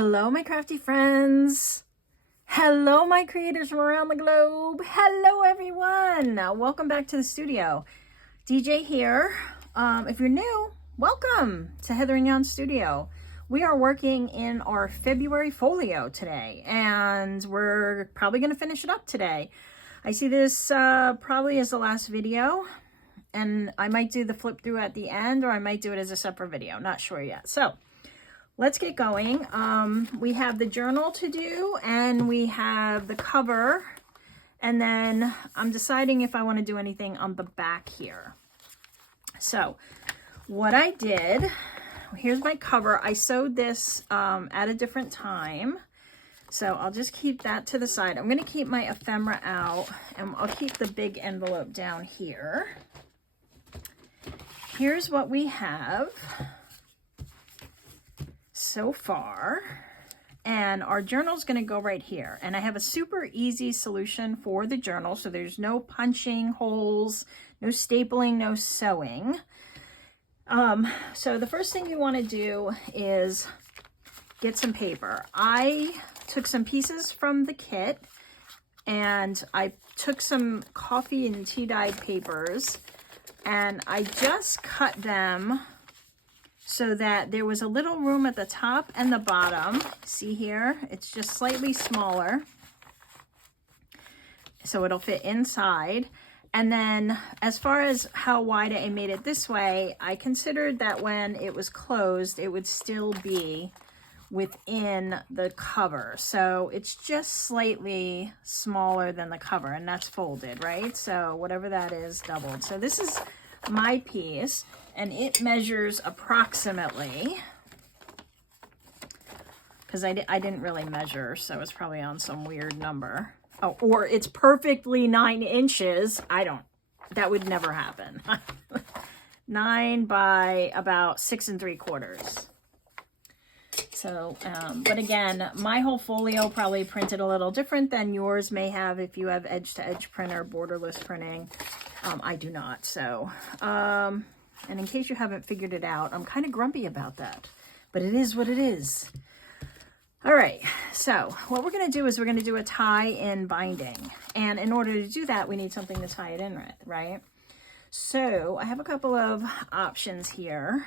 Hello, my crafty friends. Hello, my creators from around the globe. Hello, everyone. Welcome back to the studio. DJ here. If you're new, welcome to Heather and Jan Studio. We are working in our February folio today, and we're probably going to finish it up today. I see this probably as the last video, and I might do the flip through at the end, or I might do it as a separate video. Not sure yet. So let's get going. We have the journal to do, and we have the cover, and then I'm deciding if I want to do anything on the back here. So what I did, here's my cover. I sewed this at a different time, so I'll just keep that to the side. I'm going to keep my ephemera out, and I'll keep the big envelope down here. Here's what we have so far, and our journal is going to go right here, and I have a super easy solution for the journal, so there's no punching holes, no stapling, no sewing. So the first thing you want to do is get some paper. I took some pieces from the kit, and I took some coffee and tea dyed papers, and I just cut them so that there was a little room at the top and the bottom. See here, it's just slightly smaller, so it'll fit inside. And then as far as how wide I made it this way, I considered that when it was closed, it would still be within the cover. So it's just slightly smaller than the cover, and that's folded, right? So whatever that is, doubled. So this is my piece, and it measures approximately, because I didn't really measure, so it's probably on some weird number. Oh, or it's perfectly 9 inches. That would never happen. 9 by about 6 3/4. So, but again, my whole folio probably printed a little different than yours may have if you have edge-to-edge printer, borderless printing. I do not. So, and in case you haven't figured it out, I'm kind of grumpy about that, but it is what it is. All right, so what we're going to do is we're going to do a tie-in binding. And in order to do that, we need something to tie it in with, right? So I have a couple of options here.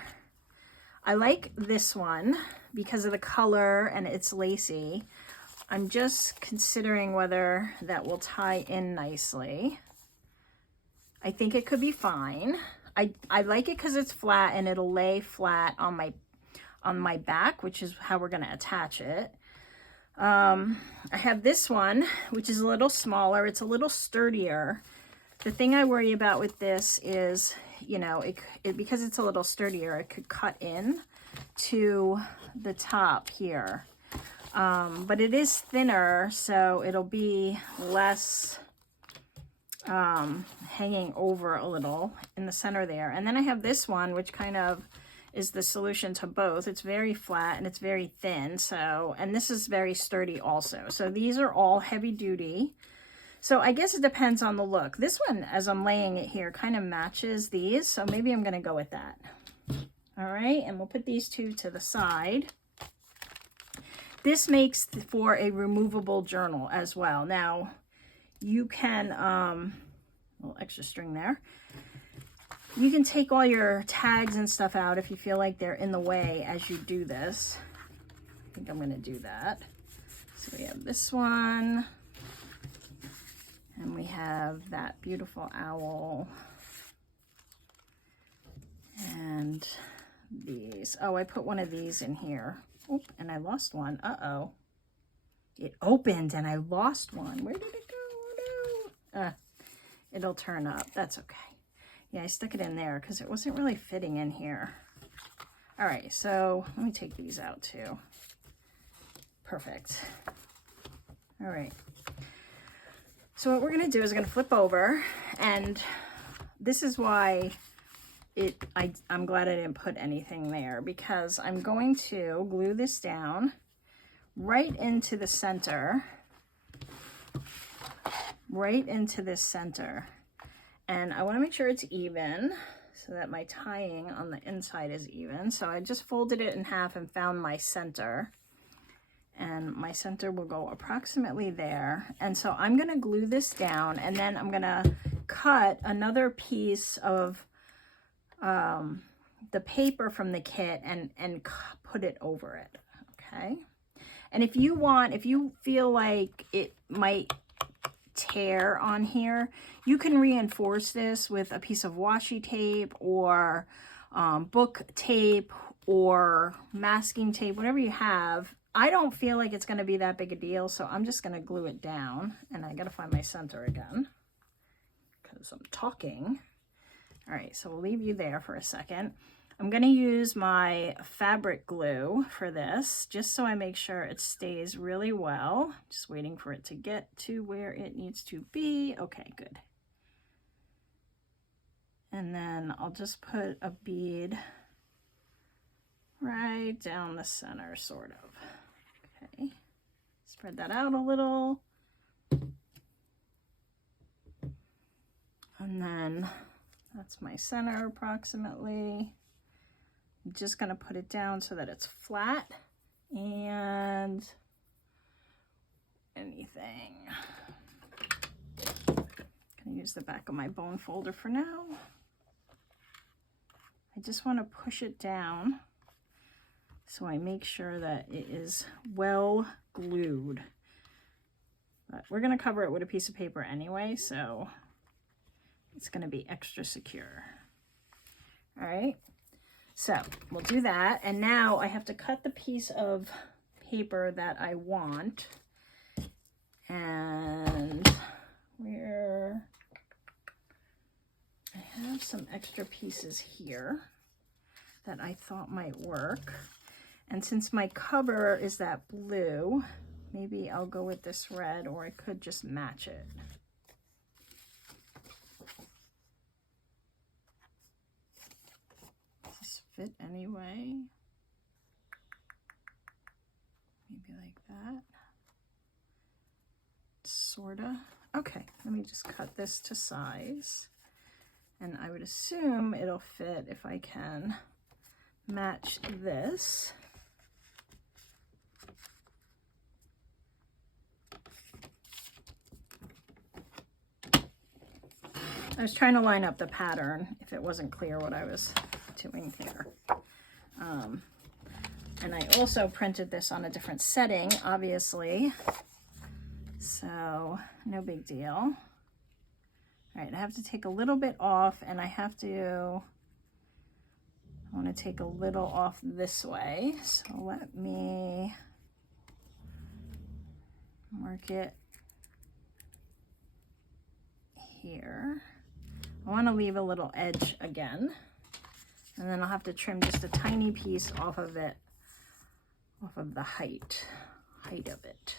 I like this one because of the color and it's lacy. I'm just considering whether that will tie in nicely. I think it could be fine. I like it because it's flat and it'll lay flat on my back, which is how we're going to attach it. I have this one, which is a little smaller. It's a little sturdier. The thing I worry about with this is, you know, because it's a little sturdier, it could cut in to the top here. But it is thinner, so it'll be less hanging over a little in the center there. And then I have this one, which kind of is the solution to both. It's very flat and it's very thin, so, and this is very sturdy also. So these are all heavy duty. So I guess it depends on the look. This one, as I'm laying it here, kind of matches these, so maybe I'm going to go with that. All right, and we'll put these two to the side. This makes for a removable journal as well. Now, you can, a little extra string there. You can take all your tags and stuff out if you feel like they're in the way as you do this. I think I'm going to do that. So we have this one, and we have that beautiful owl, and these. Oh, I put one of these in here. Oop, and I lost one. Uh-oh. It opened and I lost one. Where did it go? Oh, no. It'll turn up. That's okay. Yeah, I stuck it in there because it wasn't really fitting in here. All right, so let me take these out too. Perfect. All right. So what we're going to do is we're going to flip over, and this is why I'm glad I didn't put anything there, because I'm going to glue this down right into the center, right into this center. And I want to make sure it's even so that my tying on the inside is even. So I just folded it in half and found my center. and my center will go approximately there. And so I'm going to glue this down, and then I'm going to cut another piece of the paper from the kit and put it over it. Okay. And if you feel like it might tear on here, you can reinforce this with a piece of washi tape or book tape or masking tape, whatever you have. I don't feel like it's going to be that big a deal, so I'm just going to glue it down. And I got to find my center again because I'm talking. All right, so we'll leave you there for a second. I'm going to use my fabric glue for this, just so I make sure it stays really well. Just waiting for it to get to where it needs to be. Okay, good. And then I'll just put a bead right down the center, sort of. Okay, spread that out a little. And then that's my center approximately. I'm just going to put it down so that it's flat, and anything. I'm going to use the back of my bone folder for now. I just want to push it down so I make sure that it is well glued. But we're going to cover it with a piece of paper anyway, so it's going to be extra secure. All right. So we'll do that, and now I have to cut the piece of paper that I want, and where I have some extra pieces here that I thought might work, and since my cover is that blue, maybe I'll go with this red, or I could just match it. Fit anyway, maybe like that, sorta. Okay, let me just cut this to size, and I would assume it'll fit if I can match this. I was trying to line up the pattern if it wasn't clear what I was doing here. And I also printed this on a different setting, obviously, so no big deal. All right, I have to take a little bit off, and I want to take a little off this way, so let me mark it here. I want to leave a little edge again, and then I'll have to trim just a tiny piece off of it, off of the height of it.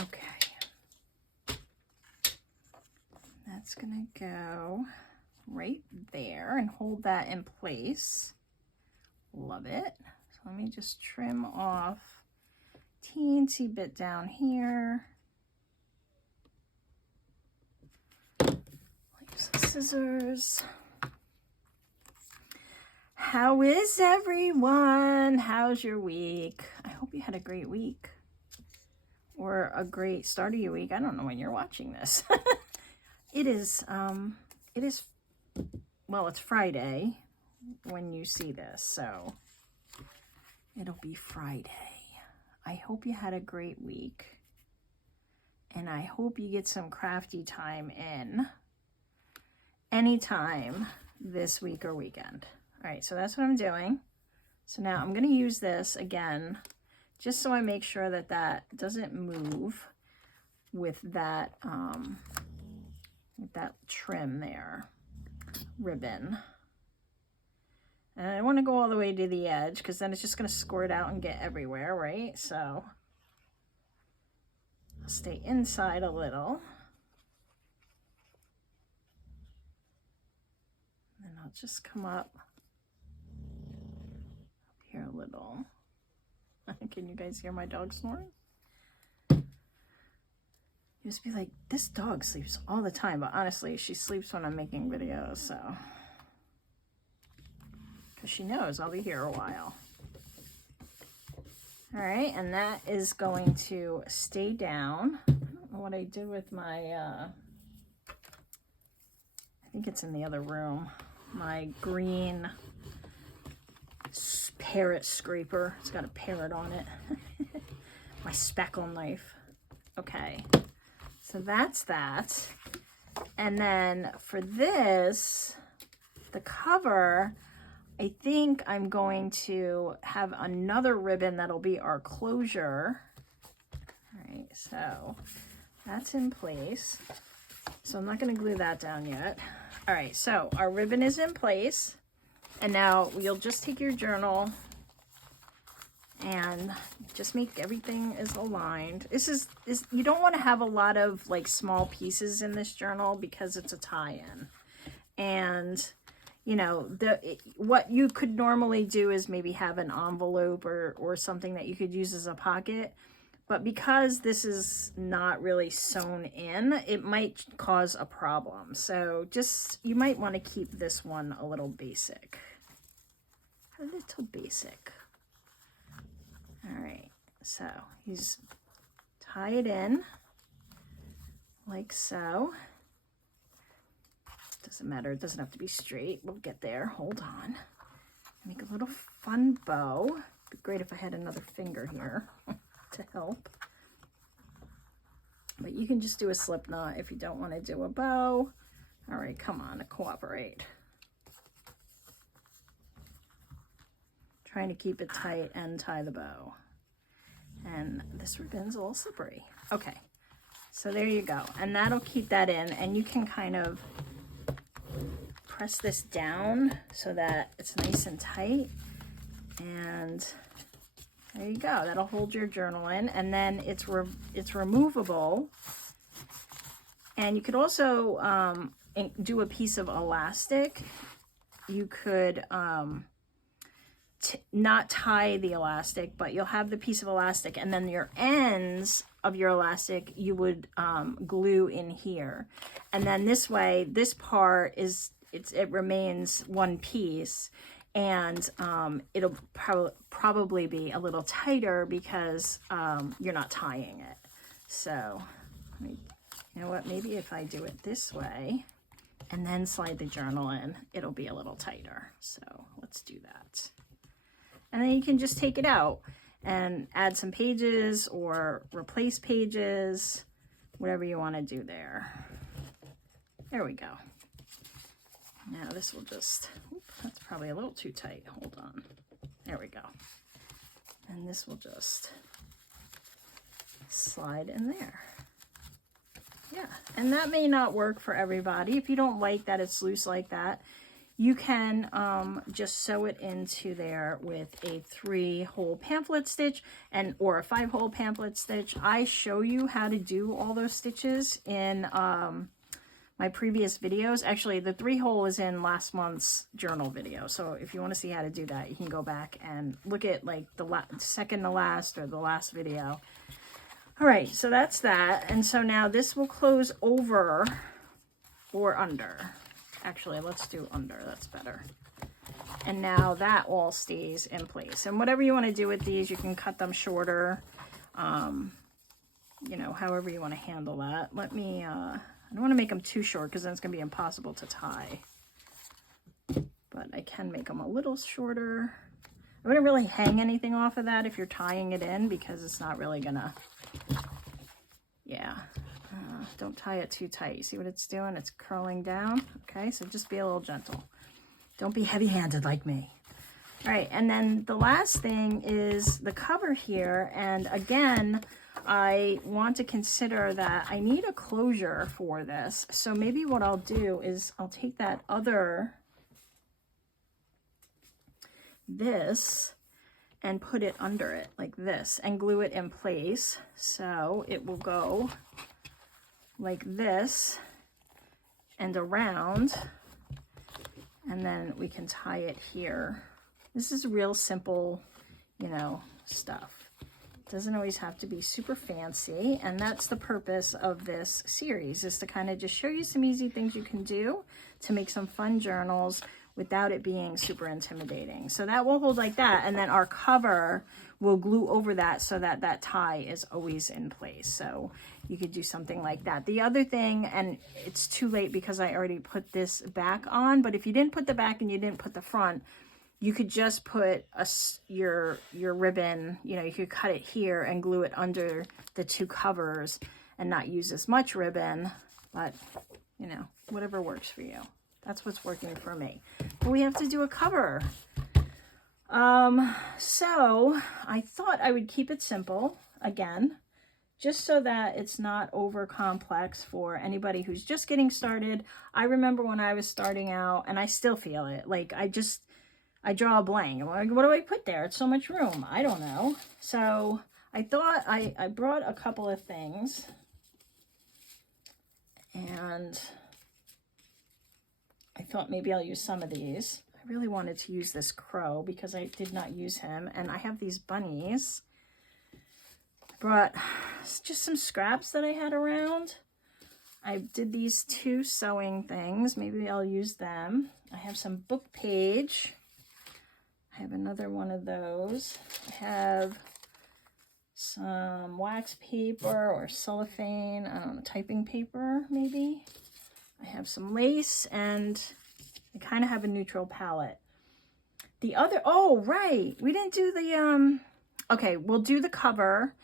Okay, that's gonna go right there and hold that in place. Love it. So let me just trim off teensy bit down here. I'll use the scissors. How is everyone? How's your week? I hope you had a great week or a great start of your week. I don't know when you're watching this. It is, well, it's Friday when you see this, so it'll be Friday. I hope you had a great week, and I hope you get some crafty time in anytime this week or weekend. All right, so that's what I'm doing. So now I'm going to use this again, just so I make sure that that doesn't move with that trim there, ribbon. And I want to go all the way to the edge, because then it's just going to squirt out and get everywhere, right? So I'll stay inside a little. And I'll just come up here a little. Can you guys hear my dog snoring? You just be like, this dog sleeps all the time, but honestly, she sleeps when I'm making videos, so. Because she knows I'll be here a while. All right, and that is going to stay down. I don't know what I did with my, I think it's in the other room, my green parrot scraper. It's got a parrot on it. My speckle knife. Okay. So that's that. And then for this, the cover, I think I'm going to have another ribbon that'll be our closure. All right, so that's in place. So I'm not going to glue that down yet. All right, so our ribbon is in place. And now you'll just take your journal and just make everything is aligned. This is you don't want to have a lot of like small pieces in this journal because it's a tie-in. And you know, what you could normally do is maybe have an envelope or something that you could use as a pocket. But because this is not really sewn in, it might cause a problem. So just, you might want to keep this one a little basic. A little basic. All right, so he's tie it in like so. Doesn't matter, it doesn't have to be straight. We'll get there, hold on. Make a little fun bow. It'd be great if I had another finger here to help. But you can just do a slip knot if you don't want to do a bow. All right, come on, cooperate. Trying to keep it tight and tie the bow. And this ribbon's a little slippery. Okay, so there you go. And that'll keep that in, and you can kind of press this down so that it's nice and tight. And there you go. That'll hold your journal in, and then it's removable. And you could also do a piece of elastic. You could not tie the elastic, but you'll have the piece of elastic, and then your ends of your elastic you would glue in here, and then this way this part is it remains one piece, and it'll probably be a little tighter because you're not tying it. So you know what, maybe if I do it this way and then slide the journal in, it'll be a little tighter. So let's do that. And then you can just take it out and add some pages or replace pages, whatever you want to do there. There we go. Now this will just, that's probably a little too tight. Hold on. There we go. And this will just slide in there. Yeah, and that may not work for everybody. If you don't like that it's loose like that, you can just sew it into there with a 3-hole pamphlet stitch or a 5-hole pamphlet stitch. I show you how to do all those stitches in my previous videos. Actually, the 3-hole is in last month's journal video. So if you want to see how to do that, you can go back and look at like the second to last or the last video. All right, so that's that. And so now this will close over or under. Actually, let's do under, that's better. And now that all stays in place. And whatever you want to do with these, you can cut them shorter, you know, however you want to handle that. Let me, I don't want to make them too short because then it's going to be impossible to tie. But I can make them a little shorter. I wouldn't really hang anything off of that if you're tying it in because it's not really going to, yeah. Don't tie it too tight. You see what it's doing? It's curling down. Okay, so just be a little gentle. Don't be heavy-handed like me. All right, and then the last thing is the cover here. And again, I want to consider that I need a closure for this. So maybe what I'll do is I'll take that other, this, and put it under it like this and glue it in place. So it will go like this and around, and then we can tie it here. This is real simple, you know, stuff. It Doesn't always have to be super fancy, and that's the purpose of this series, is to kind of just show you some easy things you can do to make some fun journals without it being super intimidating. So that will hold like that, and then our cover will glue over that so that that tie is always in place. So you could do something like that. The other thing, and it's too late because I already put this back on, but if you didn't put the back and you didn't put the front, you could just put your ribbon, you know, you could cut it here and glue it under the two covers and not use as much ribbon, but you know, whatever works for you. That's what's working for me. But we have to do a cover. So I thought I would keep it simple again, just so that it's not over complex for anybody who's just getting started. I remember when I was starting out, and I still feel it, like I draw a blank. I'm like, what do I put there? It's so much room. I don't know. So I thought I brought a couple of things, and I thought maybe I'll use some of these. I really wanted to use this crow because I did not use him. And I have these bunnies. I brought just some scraps that I had around. I did these two sewing things. Maybe I'll use them. I have some book page. I have another one of those. I have some wax paper or cellophane, I don't know, typing paper maybe. I have some lace, and I kind of have a neutral palette. The other, oh, right, we didn't do the, okay, we'll do the cover,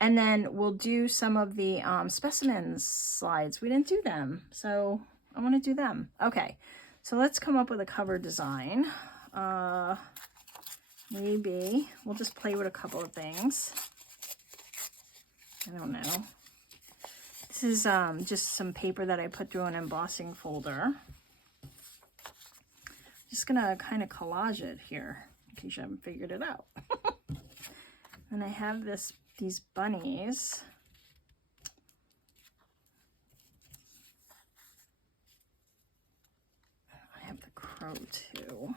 and then we'll do some of the specimens slides. We didn't do them, so I want to do them. Okay, so let's come up with a cover design. Maybe we'll just play with a couple of things. I don't know. This is just some paper that I put through an embossing folder. Just gonna kind of collage it here in case you haven't figured it out. And I have these bunnies. I have the crow too.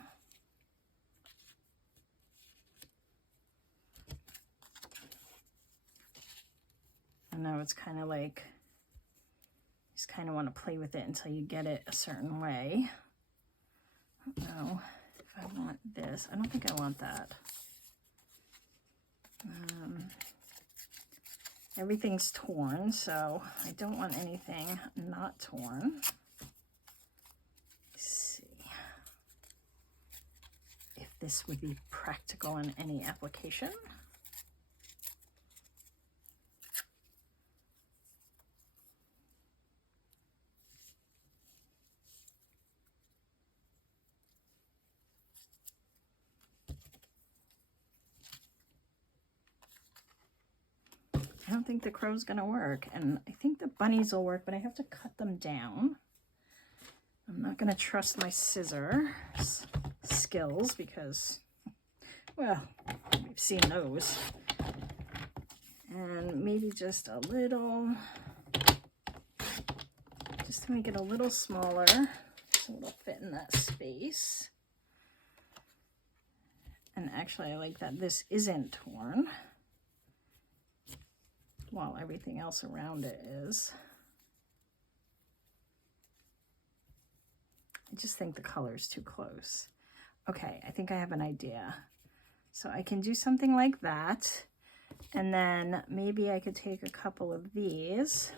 I know it's kind of like, you just kind of want to play with it until you get it a certain way. I don't know if I want this. I don't think I want that. Everything's torn, so I don't want anything not torn. Let's see if this would be practical in any application. I don't think the crow's gonna work, and I think the bunnies will work, but I have to cut them down. I'm not gonna trust my scissor skills because, well, we've seen those. And maybe just a little, just to make it a little smaller so it'll fit in that space. And actually I like that this isn't torn, while everything else around it is. I just think the color's too close. Okay, I think I have an idea. So I can do something like that, and then maybe I could take a couple of these.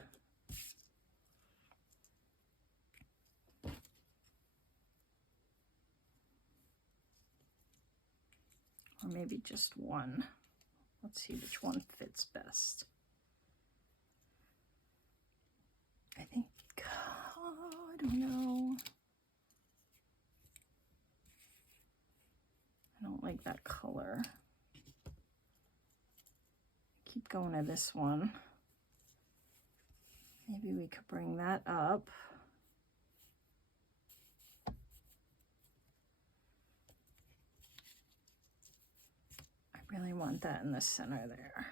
Or maybe just one. Let's see which one fits best. I think, I don't know. I don't like that color. Keep going to this one. Maybe we could bring that up. I really want that in the center there.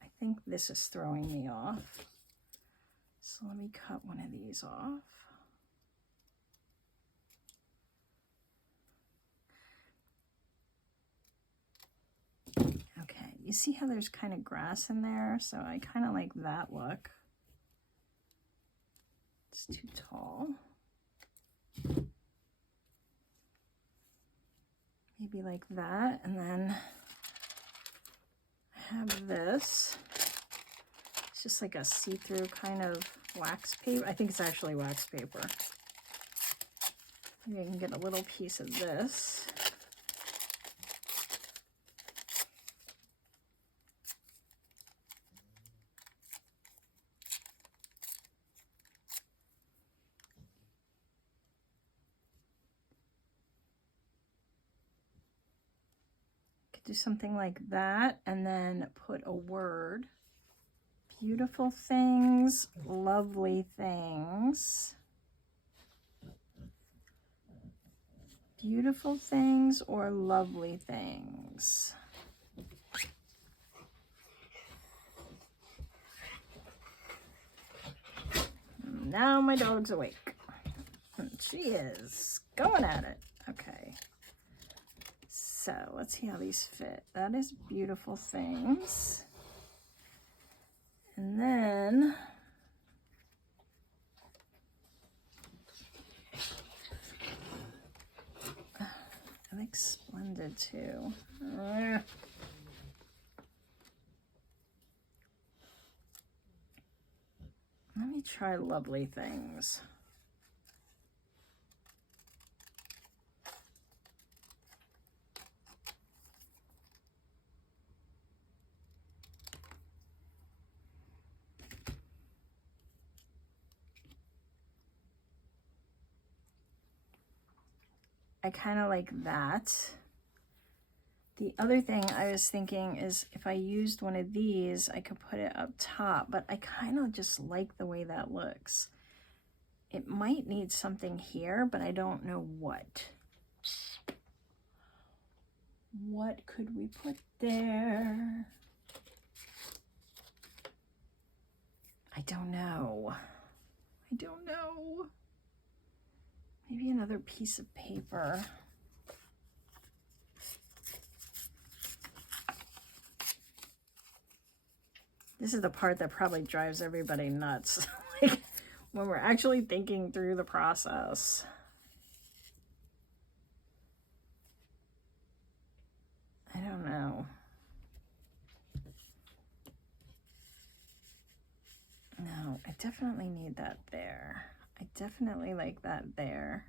I think this is throwing me off. So let me cut one of these off. you see how there's kind of grass in there? So I kind of like that look. It's too tall. Maybe like that, and then I have this. It's just like a see-through kind of wax paper. I think it's actually wax paper. Maybe I can get a little piece of this. Do something like that, and then put a word. Beautiful things, lovely things. Beautiful things or lovely things. Now my dog's awake. She is going at it. Okay. So let's see how these fit. That is beautiful things. And then I like splendid too. Let me try lovely things. I kind of like that. The other thing I was thinking is if I used one of these, I could put it up top, but I kind of just like the way that looks. It might need something here, but I don't know what. What could we put there? I don't know. I don't know. Maybe another piece of paper. This is the part that probably drives everybody nuts. Like when we're actually thinking through the process. I don't know. No, I definitely need that there. I definitely like that there.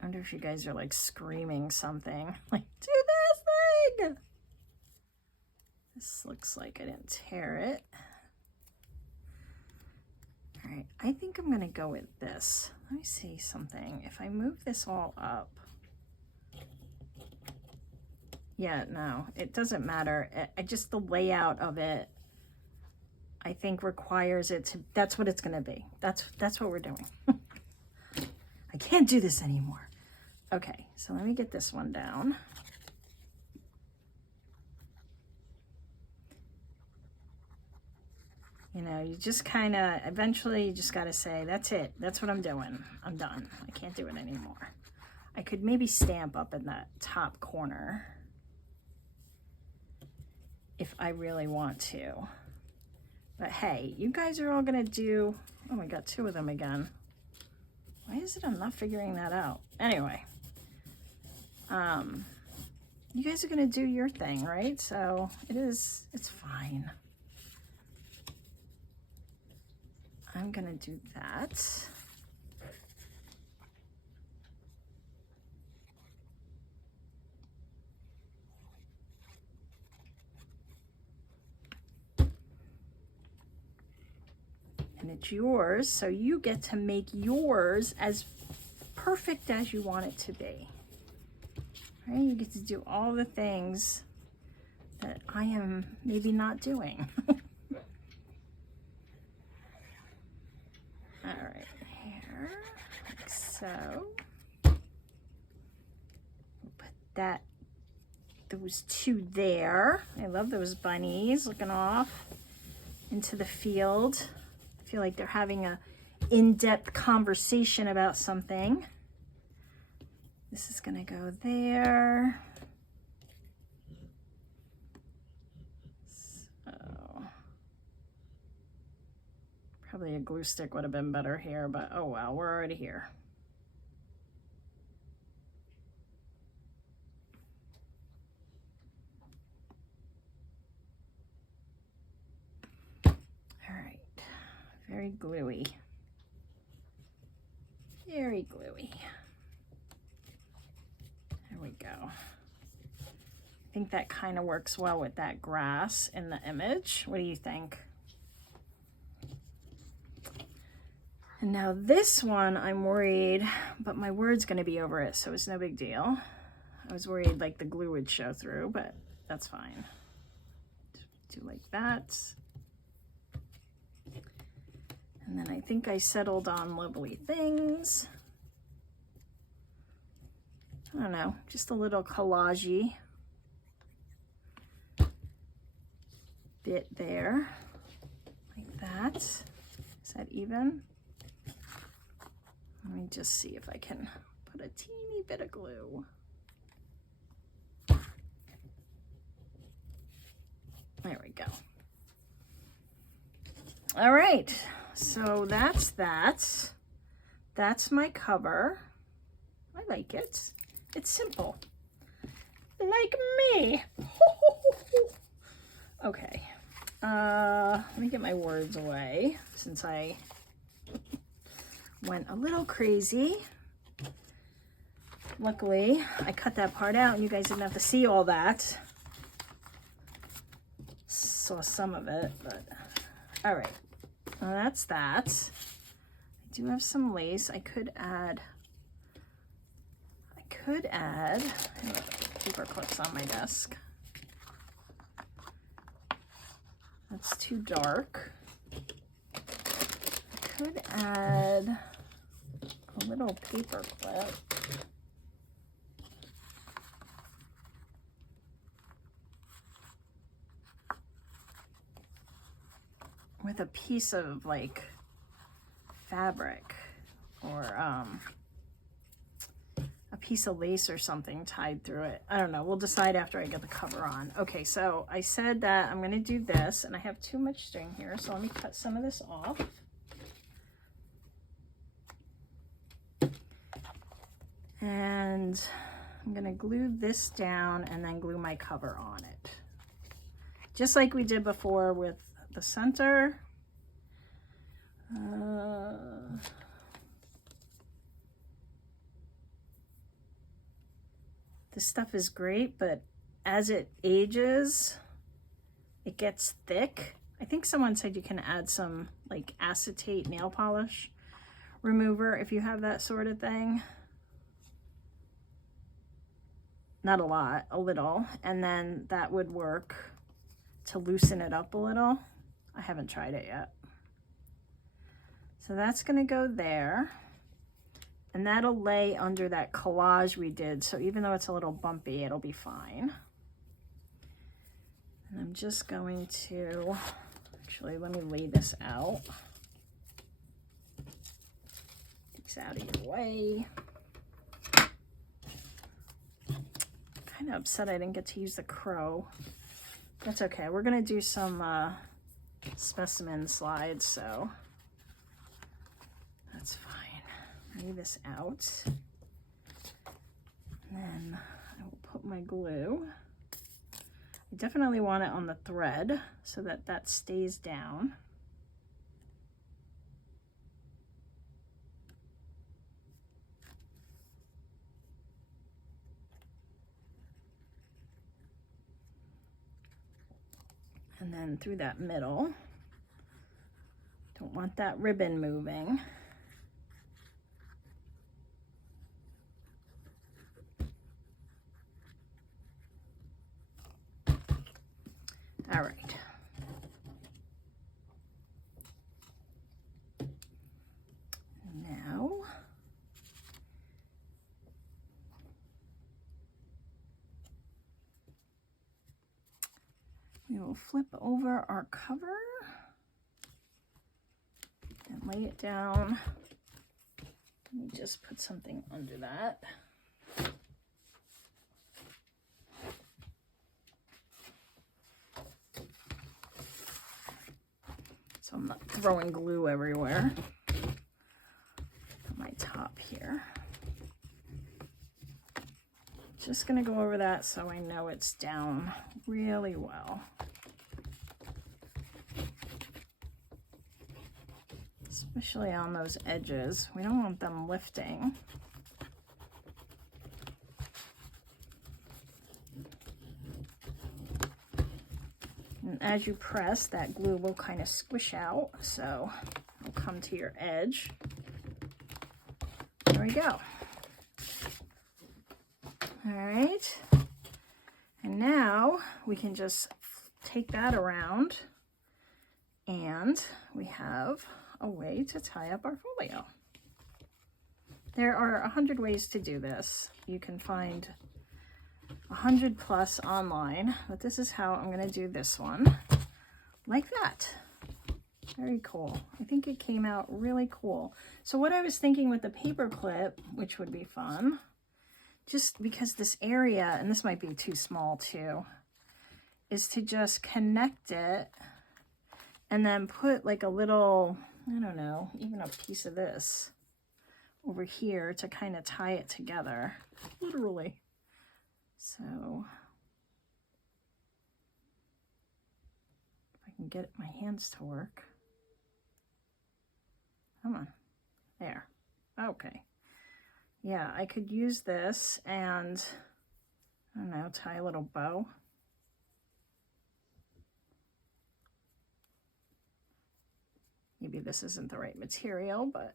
I wonder if you guys are like screaming something. Like, do this thing! This looks like I didn't tear it. All right, I think I'm gonna go with this. Let me see something. If I move this all up. Yeah, no, it doesn't matter. Just the layout of it, I think requires it to, that's what it's gonna be. That's what we're doing. I can't do this anymore. Okay, so let me get this one down. You know, you just kind of, eventually you just got to say, that's it. That's what I'm doing. I'm done. I can't do it anymore. I could maybe stamp up in that top corner if I really want to. But hey, you guys are all going to do, oh, I got two of them again. Why is it I'm not figuring that out? Anyway, you guys are going to do your thing, right? So it's fine. I'm gonna do that. And it's yours, so you get to make yours as perfect as you want it to be. Right? You get to do all the things that I am maybe not doing. All right, here, like so. We'll put those two there. I love those bunnies looking off into the field. I feel like they're having a in-depth conversation about something. This is gonna go there. Probably a glue stick would have been better here, but oh well, we're already here. All right, very gluey. Very gluey. There we go. I think that kind of works well with that grass in the image. What do you think? And now this one, I'm worried, but my word's going to be over it, so it's no big deal. I was worried like the glue would show through, but that's fine. Do like that. And then I think I settled on lovely things. I don't know, just a little collage-y bit there, like that. Is that even? Let me just see if I can put a teeny bit of glue. There we go. All right, so that's that. That's my cover. I like it. It's simple. Like me. Okay. Let me get my words away since I went a little crazy. Luckily, I cut that part out and you guys didn't have to see all that. Saw some of it, but all right. Well, that's that. I do have some lace. I could add paper clips on my desk. That's too dark. I could add a little paper clip. With a piece of like fabric or a piece of lace or something tied through it. I don't know. We'll decide after I get the cover on. Okay, so I said that I'm going to do this, and I have too much string here, so let me cut some of this off. And I'm going to glue this down and then glue my cover on it. Just like we did before with the center. This stuff is great, but as it ages, it gets thick. I think someone said you can add some like acetate nail polish remover if you have that sort of thing. Not a lot, a little, and then that would work to loosen it up a little. I haven't tried it yet. So that's gonna go there. And that'll lay under that collage we did. So even though it's a little bumpy, it'll be fine. And I'm just going to, actually, let me lay this out. These out of your way. Kind of upset I didn't get to use the crow. That's okay. We're gonna do some specimen slides, so that's fine. Lay this out. And then I will put my glue. I definitely want it on the thread so that that stays down. And then through that middle. Don't want that ribbon moving. All right. Now, we will flip over our cover and lay it down. Let me just put something under that. So so I'm not throwing glue everywhere. My top here. Just gonna go over that so I know it's down really well. Especially on those edges. We don't want them lifting. And as you press, that glue will kind of squish out, so it'll come to your edge. There we go. All right. And now we can just take that around, and we have a way to tie up our folio. There are 100 ways to do this. You can find 100 plus online, but this is how I'm going to do this one, like that. Very cool. I think it came out really cool. So what I was thinking with the paper clip, which would be fun, just because this area, and this might be too small too, is to just connect it and then put like a little, I don't know, even a piece of this over here to kind of tie it together, literally. So if I can get my hands to work. Come on, there, okay. Yeah, I could use this and, I don't know, tie a little bow. Maybe this isn't the right material, but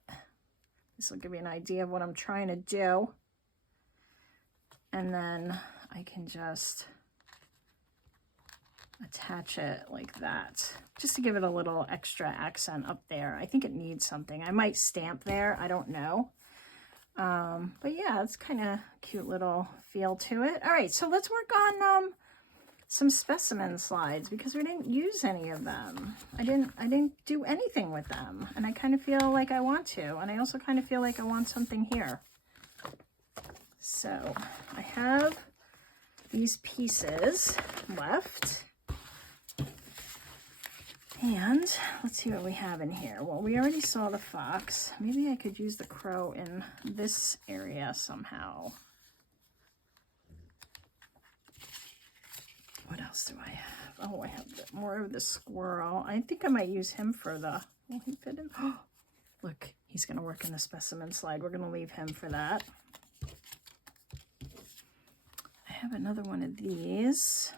this will give you an idea of what I'm trying to do. And then I can just attach it like that, just to give it a little extra accent up there. I think it needs something. I might stamp there, I don't know. But yeah, it's kind of cute little feel to it. All right, so let's work on some specimen slides, because we didn't use any of them. I didn't do anything with them, and I kind of feel like I want to, and I also kind of feel like I want something here. So I have these pieces left, and let's see what we have in here. Well, we already saw the fox. Maybe I could use the crow in this area somehow. What else do I have? Oh, I have more of the squirrel. I think I might use him for the, will he fit in? Oh, look, he's gonna work in the specimen slide. We're gonna leave him for that. I have another one of these.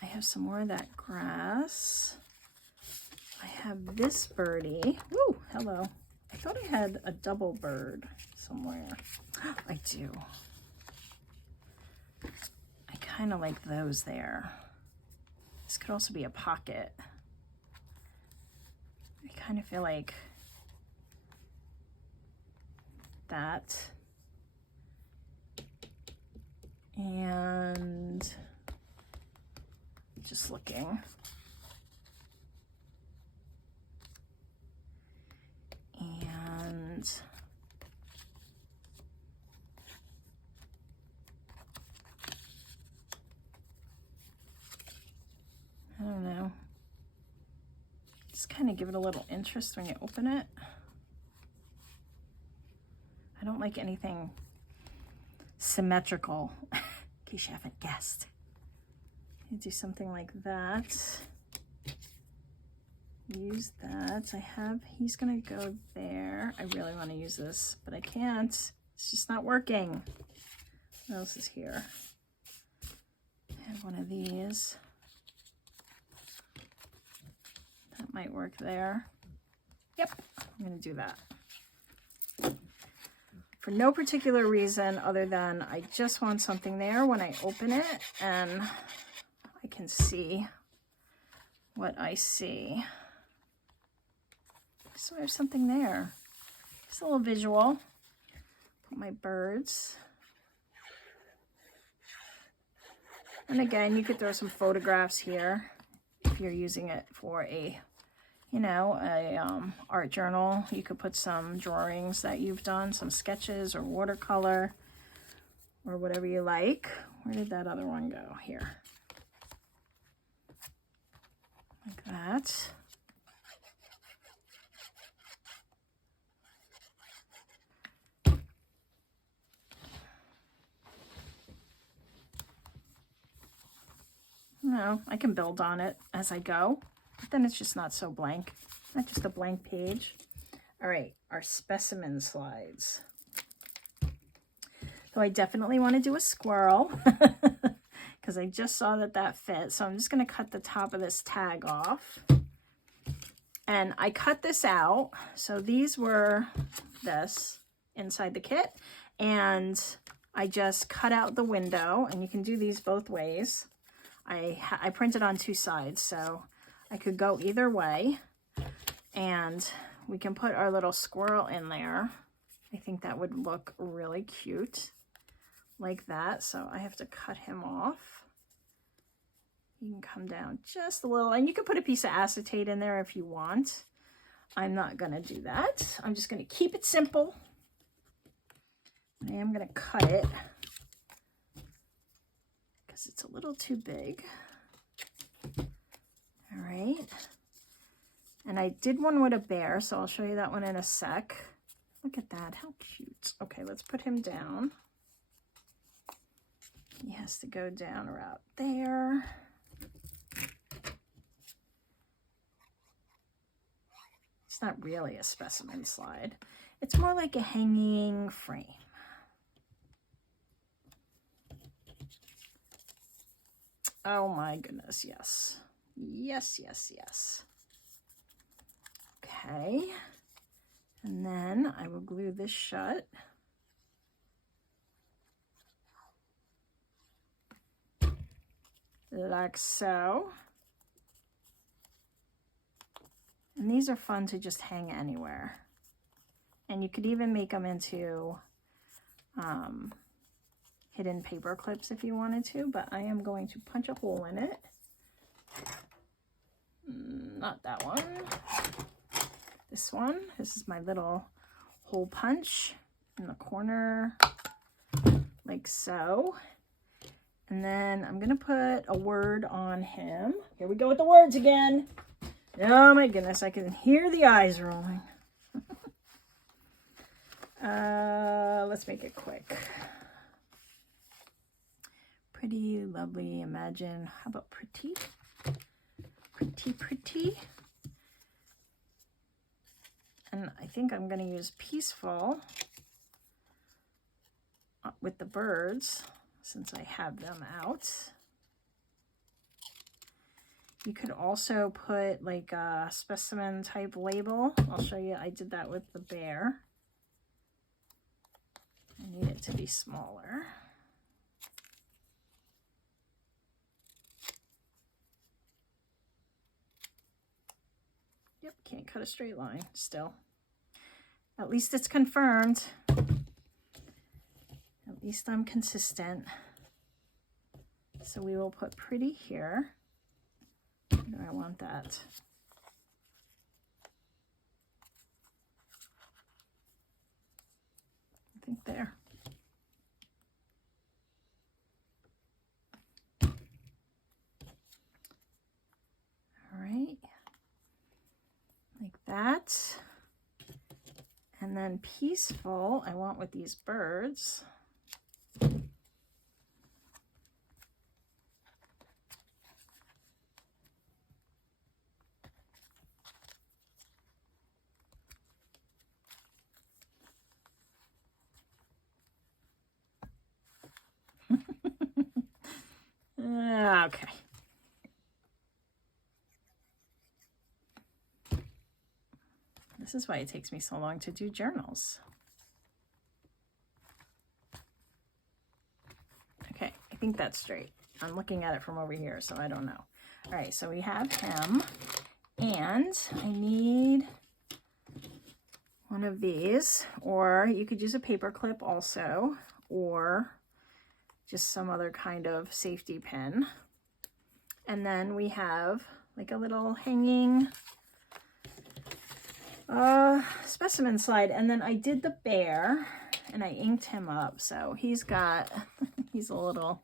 I have some more of that grass. I have this birdie. Woo, hello. I thought I had a double bird somewhere. I do. I kind of like those there. This could also be a pocket. I kind of feel like that. And just looking. And I don't know. Just kind of give it a little interest when you open it. I don't like anything symmetrical, in case you haven't guessed. You do something like that. Use that. I have, he's gonna go there. I really want to use this, but I can't. It's just not working. What else is here? I have one of these. That might work there. Yep, I'm gonna do that. For no particular reason other than I just want something there when I open it and I can see what I see. So I have something there. Just a little visual. Put my birds. And again, you could throw some photographs here if you're using it for a, you know, a art journal. You could put some drawings that you've done, some sketches or watercolor or whatever you like. Where did that other one go? Here. Like that. know, I can build on it as I go. But then it's just not so blank. Not just a blank page. All right, our specimen slides. So I definitely want to do a squirrel because I just saw that that fit. So I'm just going to cut the top of this tag off. And I cut this out. So these were this inside the kit. And I just cut out the window. And you can do these both ways. I printed on two sides, so I could go either way. And we can put our little squirrel in there. I think that would look really cute like that. So I have to cut him off. You can come down just a little, and you can put a piece of acetate in there if you want. I'm not going to do that. I'm just going to keep it simple. I am going to cut it because it's a little too big. All right. And I did one with a bear, so I'll show you that one in a sec. Look at that, how cute. Okay, let's put him down. He has to go down around there. It's not really a specimen slide. It's more like a hanging frame. Oh my goodness, yes. Yes, yes, yes. Okay. And then I will glue this shut. Like so. And these are fun to just hang anywhere. And you could even make them into hidden paper clips if you wanted to, but I am going to punch a hole in it. Not that one. This one. This is my little hole punch in the corner, like so. And then I'm gonna put a word on him. Here we go with the words again. Oh my goodness, I can hear the eyes rolling. Let's make it quick. Pretty, lovely, imagine. How about pretty? Pretty, pretty. And I think I'm going to use peaceful with the birds since I have them out. You could also put like a specimen type label. I'll show you. I did that with the bear. I need it to be smaller. Yep, can't cut a straight line still. At least it's confirmed. At least I'm consistent. So we will put pretty here. Where do I want that? I think there. All right. Like that. And then peaceful, I want with these birds. Okay. This is why it takes me so long to do journals. Okay, I think that's straight. I'm looking at it from over here, so I don't know. All right, so we have him, and I need one of these, or you could use a paper clip also, or just some other kind of safety pin. And then we have like a little hanging specimen slide. And then I did the bear and I inked him up. So he's got, he's a little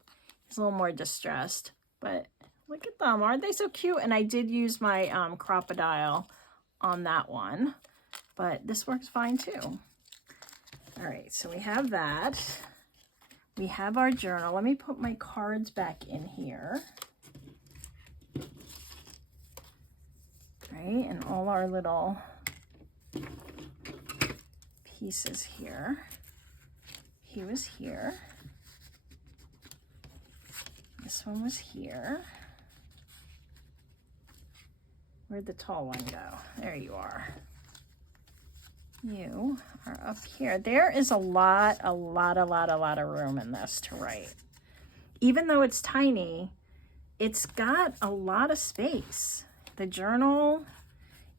more distressed, but look at them. Aren't they so cute? And I did use my crocodile on that one, but this works fine too. All right, so we have that. We have our journal. Let me put my cards back in here. all our little pieces here. He was here. This one was here. Where'd the tall one go? There you are. You are up here. There is a lot of room in this to write. Even though it's tiny, it's got a lot of space. The journal,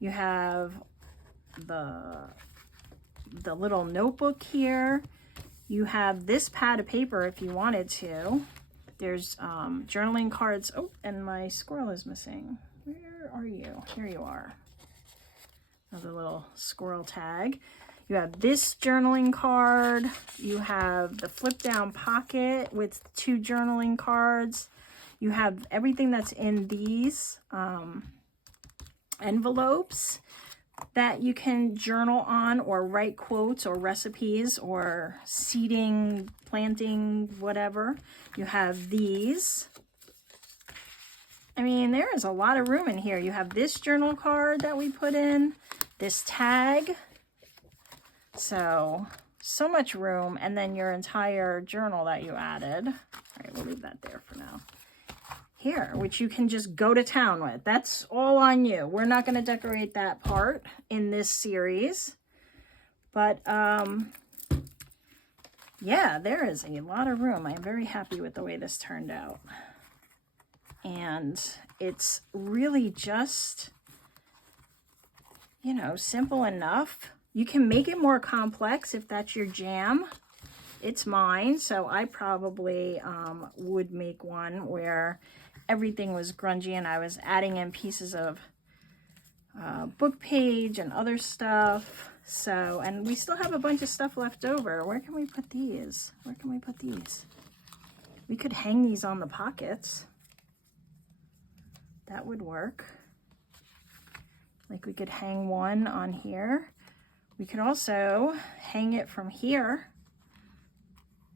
you have the little notebook here. You have this pad of paper if you wanted to. There's journaling cards. Oh, and my squirrel is missing. Where are you? Here you are. Another little squirrel tag. You have this journaling card. You have the flip down pocket with 2 journaling cards. You have everything that's in these envelopes that you can journal on or write quotes or recipes or seeding, planting, whatever. You have these. I mean, there is a lot of room in here. You have this journal card that we put in, this tag. So much room. And then your entire journal that you added. All right, we'll leave that there for now. Here, which you can just go to town with. That's all on you. We're not going to decorate that part in this series. But, yeah, there is a lot of room. I'm very happy with the way this turned out. And it's really just, you know, simple enough. You can make it more complex if that's your jam. It's mine, so I probably would make one where everything was grungy and I was adding in pieces of book page and other stuff. So, and we still have a bunch of stuff left over. Where can we put these? Where can we put these? We could hang these on the pockets. That would work. Like we could hang one on here. We could also hang it from here.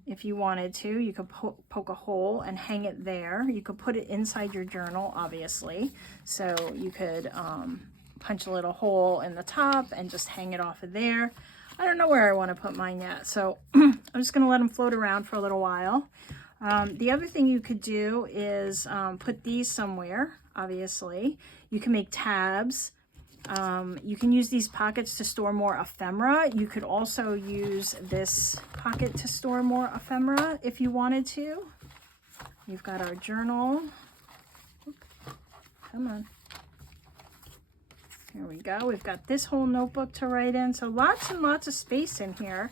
If you wanted to, you could poke a hole and hang it there. You could put it inside your journal, obviously. So you could punch a little hole in the top and just hang it off of there. I don't know where I want to put mine yet. So I'm just going to let them float around for a little while. The other thing you could do is put these somewhere, obviously. You can make tabs. You can use these pockets to store more ephemera. You could also use this pocket to store more ephemera if you wanted to. You've got our journal. Come on. Here we go. We've got this whole notebook to write in. So lots and lots of space in here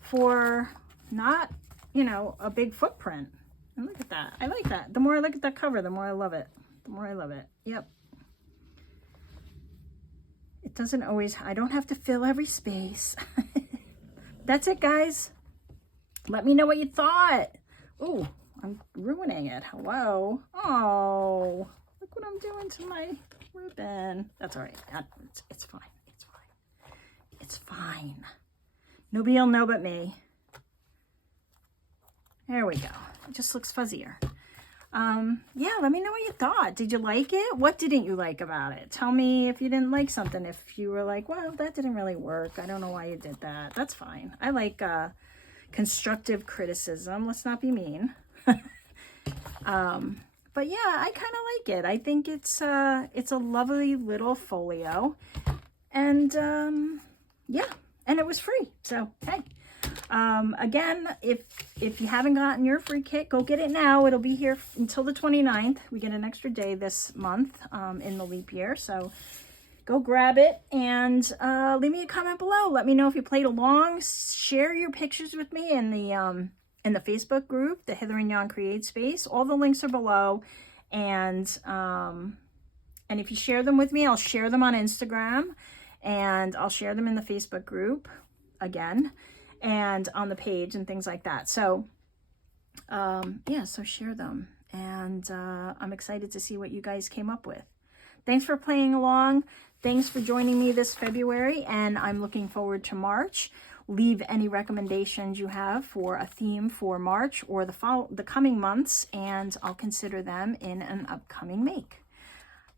for not, you know, a big footprint. And look at that. I like that. The more I look at that cover, the more I love it. The more I love it. Yep. It doesn't always, I don't have to fill every space. That's it, guys. Let me know what you thought. Ooh, I'm ruining it. Hello. Oh, look what I'm doing to my ribbon. That's all right. It's fine. It's fine. It's fine. Nobody will know but me. There we go. It just looks fuzzier. Yeah, let me know what you thought. Did you like it? What didn't you like about it? Tell me if you didn't like something. If you were like, well, that didn't really work. I don't know why you did that. That's fine. I like constructive criticism. Let's not be mean. But yeah, I kind of like it. I think it's a lovely little folio. And yeah, and it was free. So, hey. Again, if you haven't gotten your free kit, go get it now. It'll be here until the 29th. We get an extra day this month in the leap year. So go grab it and leave me a comment below. Let me know if you played along. Share your pictures with me in the Facebook group, the Hither and Yon Create Space. All the links are below. And if you share them with me, I'll share them on Instagram. And I'll share them in the Facebook group again. And on the page and things like that. So, yeah, so share them. And I'm excited to see what you guys came up with. Thanks for playing along. Thanks for joining me this February. And I'm looking forward to March. Leave any recommendations you have for a theme for March or the coming months. And I'll consider them in an upcoming make.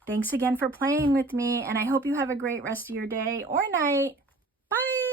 Thanks again for playing with me, and I hope you have a great rest of your day or night. Bye!